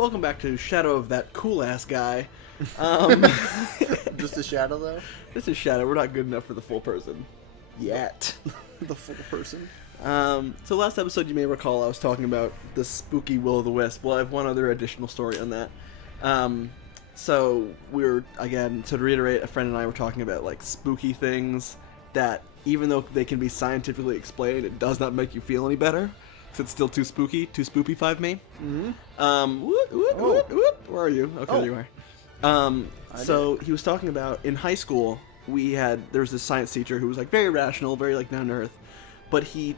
Welcome back to Shadow of That Cool-Ass Guy. Just a shadow, though? This is Shadow. We're not good enough for the full person. Yet. The full person? So last episode, you may recall, I was talking about the spooky Will-o'-the-Wisp. Well, I have one other additional story on that. So we were, again, to reiterate, a friend and I were talking about, like, spooky things that, even though they can be scientifically explained, it does not make you feel any better. Because it's still too spooky. Too spoopy-fied me. Mm-hmm. Where are you? Okay, there you are. So he was talking about, in high school, there was this science teacher who was, like, very rational, very, like, down to earth. But he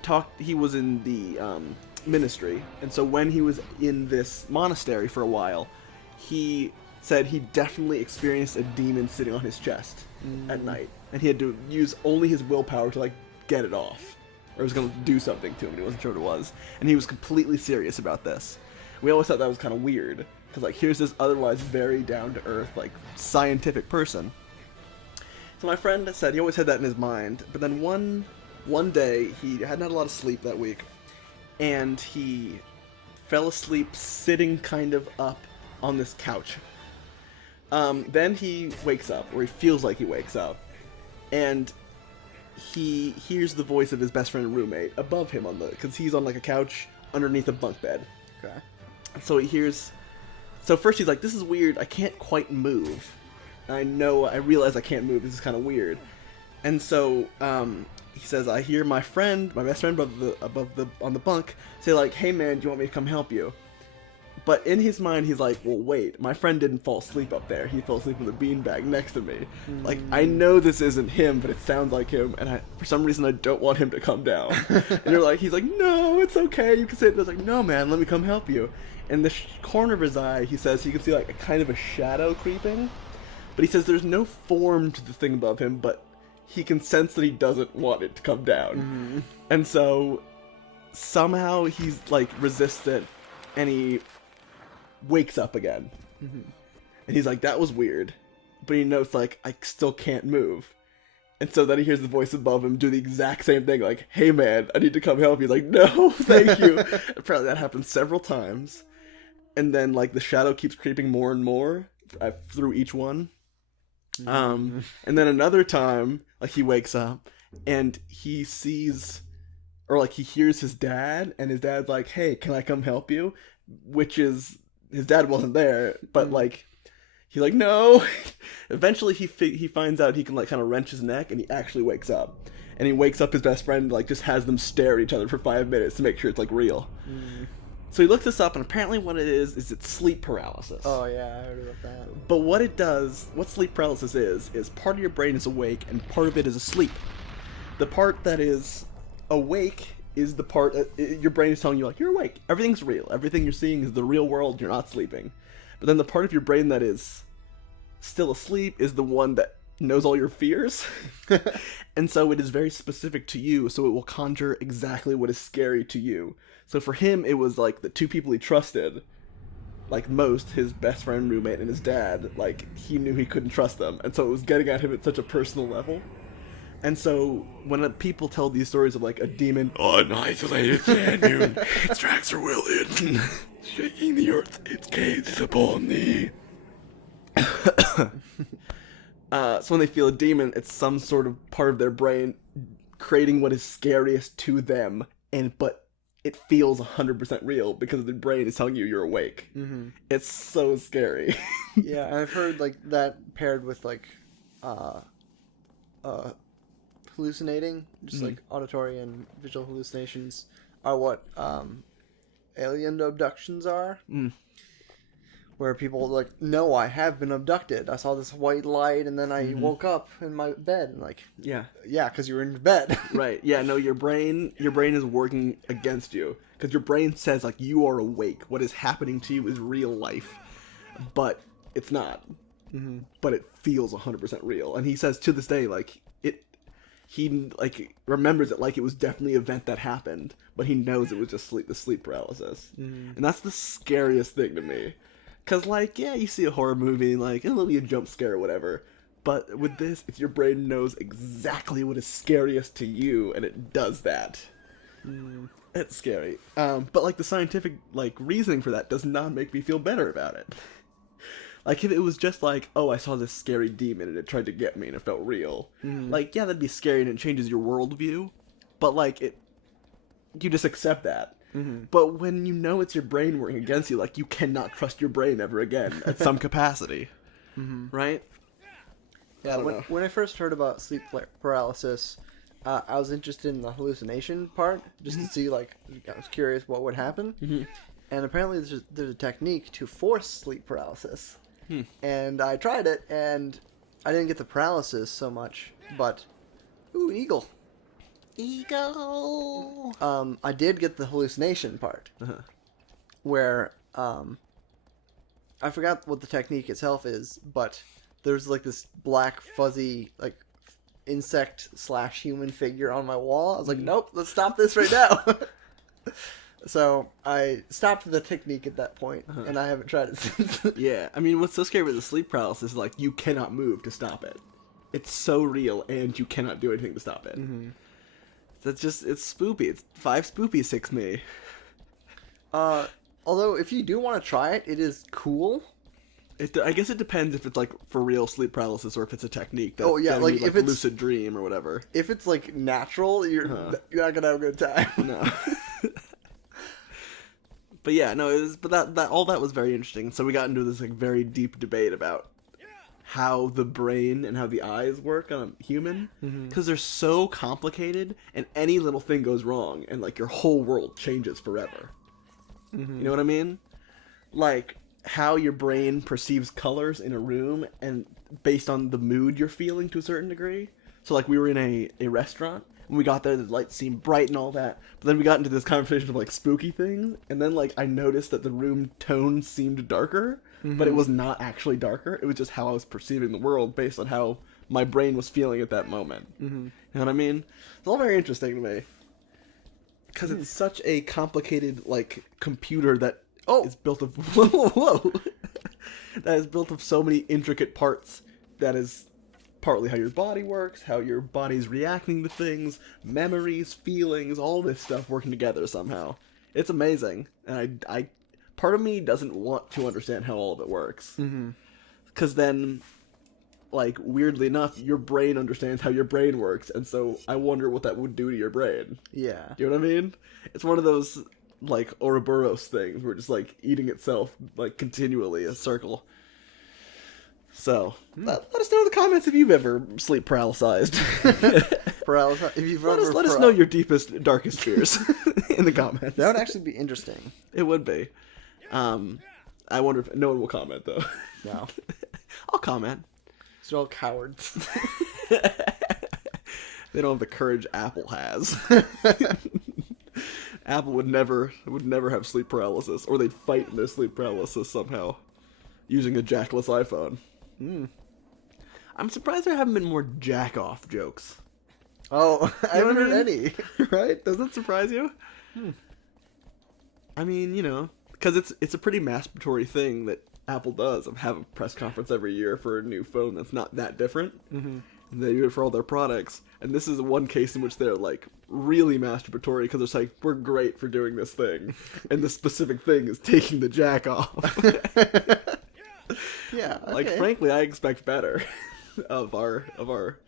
was in the ministry. And so when he was in this monastery for a while, he said he definitely experienced a demon sitting on his chest at night. And he had to use only his willpower to, like, get it off. Or it was going to do something to him, and he wasn't sure what it was. And he was completely serious about this. We always thought that was kind of weird. Because, like, here's this otherwise very down-to-earth, like, scientific person. So my friend said he always had that in his mind. But then one day, he hadn't had a lot of sleep that week. And he fell asleep sitting kind of up on this couch. Then he wakes up, or he feels like he wakes up. And he hears the voice of his best friend and roommate above him because he's on like a couch underneath a bunk bed. Okay. So he hears. So first he's like, "This is weird. I can't quite move. I realize I can't move. This is kind of weird." And so he says, "I hear my best friend, on the bunk, say like, 'Hey man, do you want me to come help you?'" But in his mind, he's like, "Well, wait, my friend didn't fall asleep up there. He fell asleep in the beanbag next to me. Like, I know this isn't him, but it sounds like him, and for some reason, I don't want him to come down." And he's like, "No, it's okay. You can sit." I was like, "No, man, let me come help you." In the corner of his eye, he says he can see like a kind of a shadow creeping, but he says there's no form to the thing above him, but he can sense that he doesn't want it to come down. And so somehow he's like resistant, and he wakes up again. And he's like, "That was weird." But he knows, like, I still can't move. And so then he hears the voice above him do the exact same thing, like, "Hey man, I need to come help you." He's like, "No, thank you." Apparently that happens several times. And then, like, the shadow keeps creeping more and more through each one. And then another time, like, he wakes up and he sees, or like he hears his dad, and his dad's like, "Hey, can I come help you?" Which is, his dad wasn't there, but like, he's like, "No." Eventually he finds out he can like kind of wrench his neck, and he actually wakes up. And he wakes up his best friend, like just has them stare at each other for 5 minutes to make sure it's like real. So he looks this up, and apparently what it is it's sleep paralysis. Oh yeah, I heard about that. But what sleep paralysis is part of your brain is awake and part of it is asleep. The part that is awake is the part your brain is telling you, like, you're awake. Everything's real. Everything you're seeing is the real world. You're not sleeping. But then the part of your brain that is still asleep is the one that knows all your fears. And so it is very specific to you, so it will conjure exactly what is scary to you. So for him, it was like the two people he trusted, like most, his best friend, roommate, and his dad, like, he knew he couldn't trust them. And so it was getting at him at such a personal level. And so when people tell these stories of like a demon on an isolated sand dune, its tracks are wilted, shaking the earth, its gaze upon thee. So when they feel a demon, it's some sort of part of their brain creating what is scariest to them, but it feels 100% real because the brain is telling you you're awake. It's so scary. Yeah, and I've heard like that paired with like hallucinating, just like auditory and visual hallucinations, are what alien abductions are. Where people like, "No, I have been abducted. I saw this white light, and then I woke up in my bed." And like, yeah, because you were in your bed. Right. Yeah. No, your brain is working against you because your brain says like you are awake. What is happening to you is real life, but it's not. But it feels 100% real. And he says to this day, like he like remembers it like it was definitely an event that happened, but he knows it was just the sleep paralysis, and that's the scariest thing to me. Cause like, yeah, you see a horror movie, like it'll be a jump scare or whatever, but with this, it's your brain knows exactly what is scariest to you, and it does that. It's scary. But like the scientific like reasoning for that does not make me feel better about it. Like if it was just like, oh, I saw this scary demon and it tried to get me and it felt real. Like, yeah, that'd be scary and it changes your worldview. But like you just accept that. But when you know it's your brain working against you, like you cannot trust your brain ever again at some capacity. Right? Yeah, when I first heard about sleep paralysis, I was interested in the hallucination part, just to see, like, I was curious what would happen. And apparently there's a technique to force sleep paralysis. And I tried it, and I didn't get the paralysis so much, but... Ooh, eagle. Ego! I did get the hallucination part, where, I forgot what the technique itself is, but there's, like, this black, fuzzy, like, insect/human figure on my wall. I was like, nope, let's stop this right now. So I stopped the technique at that point, and I haven't tried it since. Yeah, I mean, what's so scary with the sleep paralysis is, like, you cannot move to stop it. It's so real, and you cannot do anything to stop it. That's just, it's spoopy. It's 5 spoopy 6 me. Although, if you do want to try it, it is cool. I guess it depends if it's, like, for real sleep paralysis or if it's a technique. That, like, if it's lucid dream or whatever. If it's, like, natural, you're not gonna have a good time. No. But yeah, no, it was, but that all that was very interesting. So we got into this like very deep debate about how the brain and how the eyes work on a human, because they're so complicated, and any little thing goes wrong, and like your whole world changes forever. You know what I mean? Like how your brain perceives colors in a room, and based on the mood you're feeling to a certain degree. So like we were in a restaurant. When we got there, the lights seemed bright and all that. But then we got into this conversation of, like, spooky things. And then, like, I noticed that the room tone seemed darker. But it was not actually darker. It was just how I was perceiving the world based on how my brain was feeling at that moment. You know what I mean? It's all very interesting to me. Because it's such a complicated, like, computer that is built of... Whoa! That is built of so many intricate parts. That is... partly how your body works, how your body's reacting to things, memories, feelings, all this stuff working together somehow. It's amazing. And I part of me doesn't want to understand how all of it works. Because then, like, weirdly enough, your brain understands how your brain works, and so I wonder what that would do to your brain. Yeah. Do you know what I mean? It's one of those, like, Ouroboros things, where it's, like, eating itself, like, continually, a circle. So, let us know in the comments if you've ever sleep paralysized. If you've let us know your deepest, darkest fears in the comments. That would actually be interesting. It would be. I wonder if no one will comment though. No. I'll comment. They're all cowards. They don't have the courage Apple has. Apple would never have sleep paralysis, or they'd fight in their sleep paralysis somehow using a jackless iPhone. I'm surprised there haven't been more jack-off jokes. Oh, I haven't heard any. Right? Does that surprise you? I mean, you know, because it's a pretty masturbatory thing that Apple does of have a press conference every year for a new phone that's not that different. And they do it for all their products. And this is one case in which they're, like, really masturbatory because it's like, we're great for doing this thing. And the specific thing is taking the jack off. Yeah, okay. Like, frankly, I expect better of our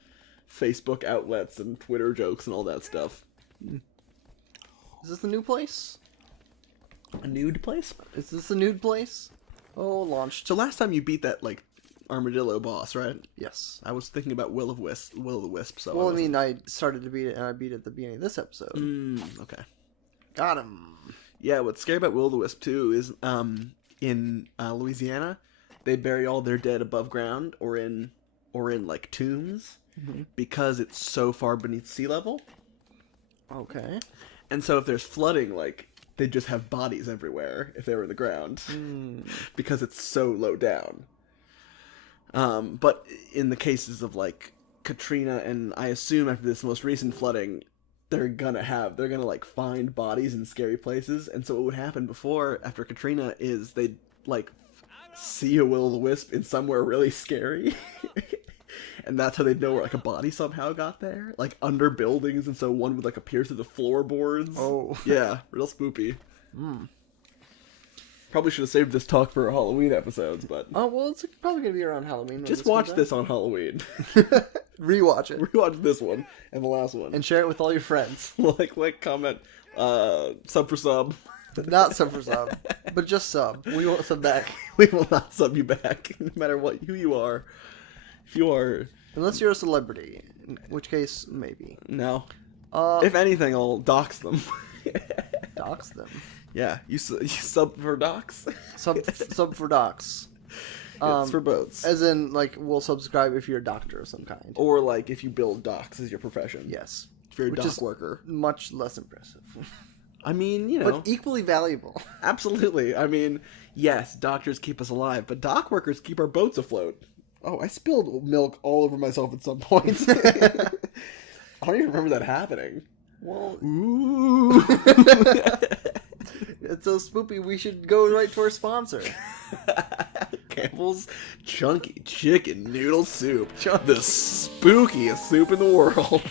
Facebook outlets and Twitter jokes and all that stuff. Is this the new place? A nude place? Is this the nude place? Oh, launched. So last time you beat that, like, armadillo boss, right? Yes. I was thinking about Will of the Wisp. So well, I mean, I started to beat it, and I beat it at the beginning of this episode. Okay. Got him. Yeah, what's scary about Will of the Wisp, too, is in Louisiana, they bury all their dead above ground or in like tombs because it's so far beneath sea level. Okay. And so if there's flooding, like, they just have bodies everywhere if they were in the ground because it's so low down. But in the cases of like Katrina and I assume after this most recent flooding, they're gonna like find bodies in scary places. And so what would happen before after Katrina is they'd like see a will-o'-the-wisp in somewhere really scary And that's how they'd know where, like, a body somehow got there. Like, under buildings, and so one would, like, appear through the floorboards. Oh. Yeah, real spoopy. Probably should have saved this talk for Halloween episodes, but... Oh, well, it's probably going to be around Halloween. When just this watch comes this on Halloween. out. Rewatch it. Rewatch this one, and the last one. And share it with all your friends. like, comment, sub for sub. Not sub for sub, but just sub. We won't sub back. We will not sub you back, no matter who you are. If you are... Unless you're a celebrity, in which case, maybe. No. If anything, I'll dox them. Dox them. Yeah, you sub for dox? Sub for docs. It's for boats. As in, like, we'll subscribe if you're a doctor of some kind. Or, like, if you build docks as your profession. Yes. If you're a Which dock is worker. much less impressive. I mean, you know. But equally valuable. Absolutely. I mean, yes, doctors keep us alive, but dock workers keep our boats afloat. Oh, I spilled milk all over myself at some point. I don't even remember that happening. Well, Ooh. it's so spoopy, we should go right to our sponsor. Campbell's Chunky Chicken Noodle Soup. The spookiest soup in the world.